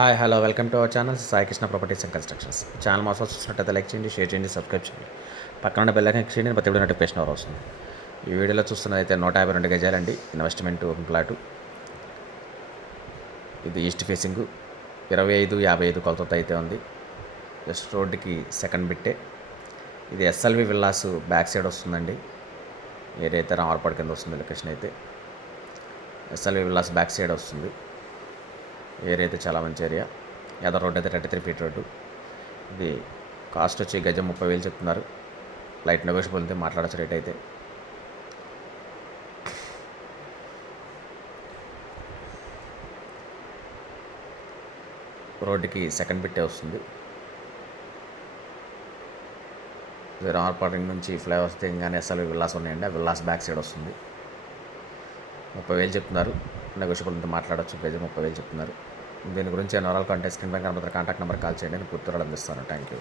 Hi hello welcome to our channel Sai Krishna properties and constructions. Channel మా చూసినట్టయితే like చేయండి, share చేయండి, సబ్స్క్రైబ్ చేయండి. పక్కన ఉన్న బెల్ ఐకాన్ క్లిక్ చేయండి, ప్రతి వీడియో నోటిఫికేషన్ ఎవరు వస్తుంది. ఈ వీడియోలో చూస్తున్నదైతే 152 గజాలండి ఇన్వెస్ట్మెంట్ ప్లాటు. ఇది ఈస్ట్ ఫేసింగ్ 25-55 కొలతతో అయితే ఉంది. జస్ట్ రోడ్డుకి సెకండ్ బిట్టే. ఇది ఎస్ఎల్వి విల్లాస్ బ్యాక్ సైడ్ వస్తుందండి. ఏరియా అయితే రామర్పాడు కింద వస్తుంది. లొకేషన్ అయితే ఎస్ఎల్వి విల్లాస్ బ్యాక్ సైడ్ వస్తుంది. ఏరియా అయితే చాలా మంచి ఏరియా. ఎదర్ రోడ్ అయితే 33 ఫీట్ రోడ్డు. ఇది కాస్ట్ వచ్చి గజం 30,000 చెప్తున్నారు. లైట్ నెగోషియబుల్ అయితే మాట్లాడచ్చు రేట్ అయితే. రోడ్డుకి సెకండ్ బిట్టే వస్తుంది. ఇది రామర్పాడు రింగ్ నుంచి ఫ్లైఓవర్స్ దిగగానే ఎస్ఎల్వి విల్లాస్ ఉన్నాయండి. ఆ విల్లాస్ బ్యాక్ సైడ్ వస్తుంది. 30,000 చెప్తున్నారు. నెగోషియబుల్ ఉంటే మాట్లాడచ్చు. గజం 30,000 చెప్తున్నారు. దీని గురించి వివరాలు కంటే స్క్రీన్ పైన కనబడుతున్న కాంటాక్ట్ నెంబర్ కాల్ చేయండి. నేను పూర్తి వివరాలు అందిస్తాను. Thank you.